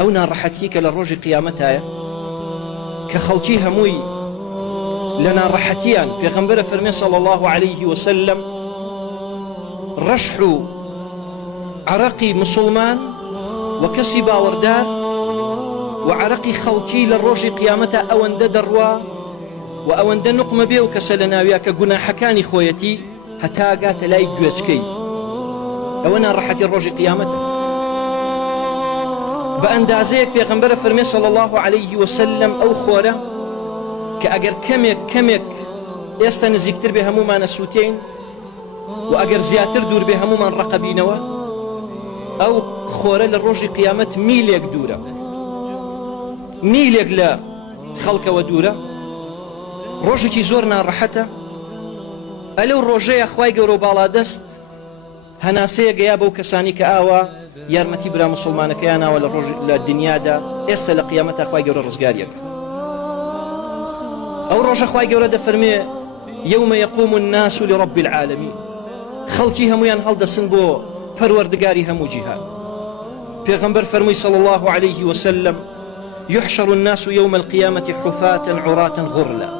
ئەو ناڕەحەتی کە لە ڕۆژی قیامەتایە کە خەڵکی هەمووی لە ناڕەحەتیان پێغەمبەرە فەرمێ صلی الله عليه وسلم ڕەشح و عەرەقی مسلمان و کەسی باوەڕدار و عەرەقی خەڵکی لە ڕۆژی قیامەتە ئەوەندە دەڕوا و ئەوەندە نوقمە بێ و کەسە لە ناویە کە گوناحەکانی خۆیەتی هەتا گاتە لای گوێچکەی. ئەوە ناڕەحەتی ڕۆژی قیامەتە. بە ئەندازەیەک پێغەمبەرە فەرمێ صلی الله عليه وسلم ئەو خۆرە کە ئەگەر کەمێک ئێستا نزیکتر بێ هەمومانە سووتین و ئەگەر زیاتر دوور بێ هەمومان ڕقەبینەوە، ئەو خۆرە لە ڕۆژی قیامەت میلێک دوورە، میلێک لە خەڵکەوە دوورە، ڕۆژێکی زۆر ناڕەحەتە. ئەلەو ڕۆژەیە خوای گەورە و باڵادەست هەناسەیە گەیا بەو کەسانی کە ئاوا یارمەتی برا مسلمانەکەیان ناوە لە دنیادا، ئێستا لە قیامەتە خوای گەورە ڕزگاریەکە. ئەو ڕۆژە خوای گەورە دەفەرمێ یومە یەقوم الناس لرب العالمین، خەڵکی هەمویان هەڵدەسن بۆ پەروەردگاری هەموو جیهان. پێغەمبەر فەرمووی صلی الله عليه وسلم يحشر الناس يوم القيامة حفاة عراة غرلا،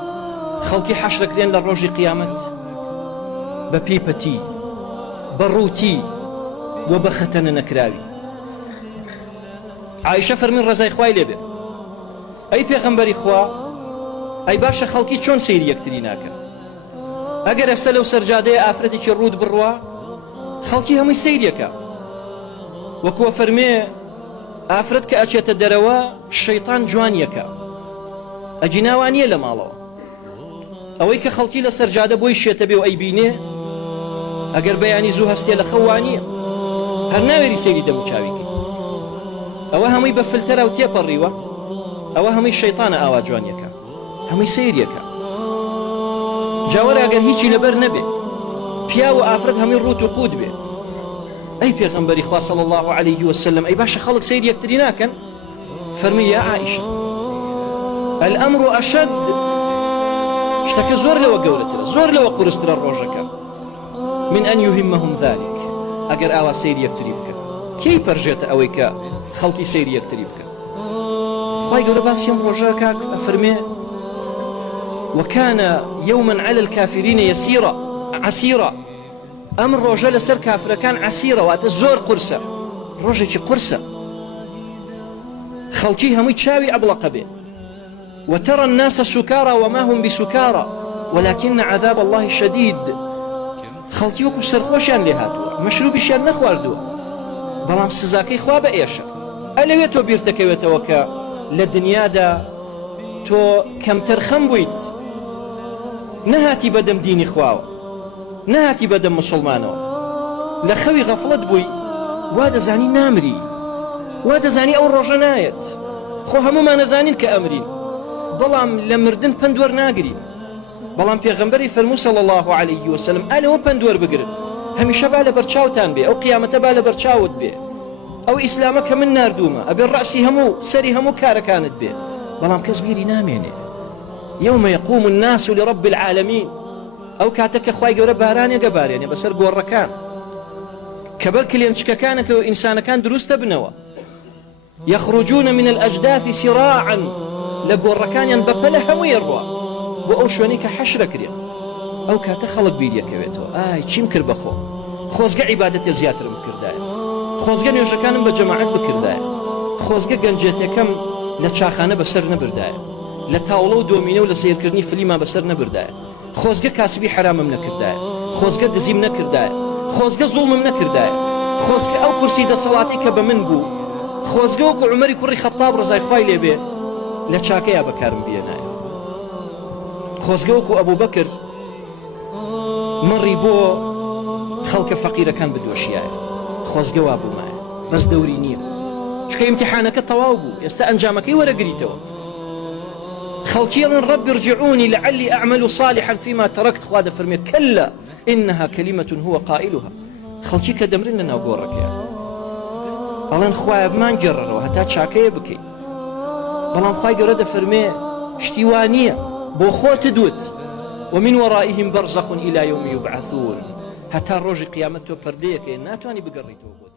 خەڵکی حەشرەکرێن لە ڕۆژی قیامەت بە پیپەتی، بە ڕووتی و بە خەتەنە نەکراوی. عایشە فەرمین ڕەزای خوای لێبێ ئەی پێغەمبەری خوا، ئەی باشە خەڵکی چۆن سەیری یەکتری ناکەن؟ ئەگەر ئێستا لەو سەرجادەیە ئافرەتێکی ڕوود بڕوا خەڵکی هەمووی سەیریەکە. وەکووە فەرمێ ئافرەت کە ئەچێتە دەرەوە شەیطان جوانیەکە، ئەجیناوانیە لە ماڵەوە. ئەوەی کە خەڵکی لە سەرجادە بۆی شێتە بێ و ئەیبینێ ئەگەر بەیانی زوو هەستێ لە خەوانیە، هەر ناوێری سەیری دەموچاویکەی. ئەوە هەمووی بە فلتەرە و تێپەڕیوە، ئەوە هەمووی شەیطانە ئاوا جوانیەکە، هەمووی سەیریەکە. جاوەرە ئەگەر هیچی لەبەر نەبێ، پیا و ئافرەت هەمووی ڕوت و قووت بێ، ئەی پێغەمبەری خوا صلی الله عليه وسلم، ئەی باشە خەڵک سەیری یەکتری ناکەن؟ فەرمی یا عائشە الأمر أشد، شتەکە زۆر لەوە گەورەترە، زۆر لەوە قورسترە ڕۆژەکە من أن يهمهم ذلك. ئەگەر ئاوا سەیری یەکتری بکە، کێی پەرژێتە ئەوەی کە خەڵکی سەیری یەکتری بکە؟ خوای گەورە باسی ئەم ڕۆژە کاک ئەفەرمێ وكان يوما على الكافرين يسيرا عسيرا، ئەم ڕۆژە لەسەر کافرەکان عسیرە، واتە زۆر قورسە، ڕۆژێکی قورسە، خەڵکی هەمووی چاوی ئەبڵەقە بێ. وترى الناس سكارى وما هم بسكارى ولكن عذاب الله شديد، خەڵکی وەکو سەرخۆشیان لێ هاتووە، مەشروبیشیان نەخواردووە، بەڵام سزاکەی خوا بە ئێشە. ئەلەوێت تۆ بیرتەکەوێتەوە کە لە دنیادا تۆ کەمتر خەم بوویت، نەهاتی بەدەم دینی خواوە، نهاتی بەدەم مسلمانەوە، لە خەوی غەفڵەت بووی، وا دەزانی نامری، وا دەزانی ئەو ڕۆژە نایەت. خۆ هەمومان نەزانین کە ئەمرین، بەڵام لە مردن پندوەر ناگرین. بەڵام پێغەمبەری فەرموو صلی الله عليه وسلم ئەلەوە پندوەر بگرن، هەمیشە با لە بەرچاوتان بێ، ئەو قیامەتە با لە بەرچاوت بێ، ئەو ئیسلامە کە من ناردوومە ئەبێ ڕەسی هەموو سەری هەموو کارەکانت بێ، بەڵام کەس بیری نامێنێ. يوم يقوم الناس لرب العالمين، ئەو کاتە کە خوای گەورە بارانێک گەبارێنێ بەسەر گۆڕەکان کە بەر کلێنچکەکانەکە و ئینسانەکان دروستە بنەوە. يخرجون من الأجداث سراعا، لە گۆڕەکانیان بەپەلە هەمووی ڕوا بۆ ئەو شوێنەی کە حەشرە کرێن. ئەو کاتە خەڵک بیریەکەوێتەوە، ئای چیم کرد بەخۆ، خۆزگە عیبادەتێ زیاترم بکردایە، خۆزگە نوێژەکانم بە جەماعەت بکردایە، خۆزگە گەنجێتەکەم لە چاخانە بەسەر نەبردایە، لە تاوڵە و دۆمینە و لە سیرکردنی فلیما بەسەر نەبردایە، خۆزگە کاسبی حرامم نەکردایە، خۆزگە دزیم نەکردایە، خۆزگە زوڵمم نەکردایە، خۆزگە ئەو کورسی دەسەڵاتی کە بە من بوو، خۆزگە وەکو عومەری کوڕی خەتاب ڕزای خوای لێبێ لە چاکەیە بەکارم بێنایە، خۆزگە وەکو ئەبوو بەکر مەڕی بۆ خەڵکە فەقیرەکان بدۆشیایە، خۆزگە وا بوومایە، بەس دەوری نییە، چکە ئیمتیحانەکە تەواو بوو، ئێستا ئەنجامەکەی وەرەگریتەوە. خەڵکیڵن رب ارجعوني لعلي أعمل صالحا فيما تركت، خوا دەفەرمێ كلا إنها كلمة هو قائلها. خەڵکی کە دەمرن لە ناو گۆڕەکەیە ئەڵێن خوایە بمان گێڕەرەوە هەتا چاکەیە بکەین، بەڵام خوای گەورە دەفەرمێ شتی وا نییە، بۆ خۆت دوت ومن ورائهم برزخ إلى يوم يبعثون، هەتا ڕۆژی قیامەت تۆ پەردەیەکەیە ناتوانانی بگەڕیتەوە.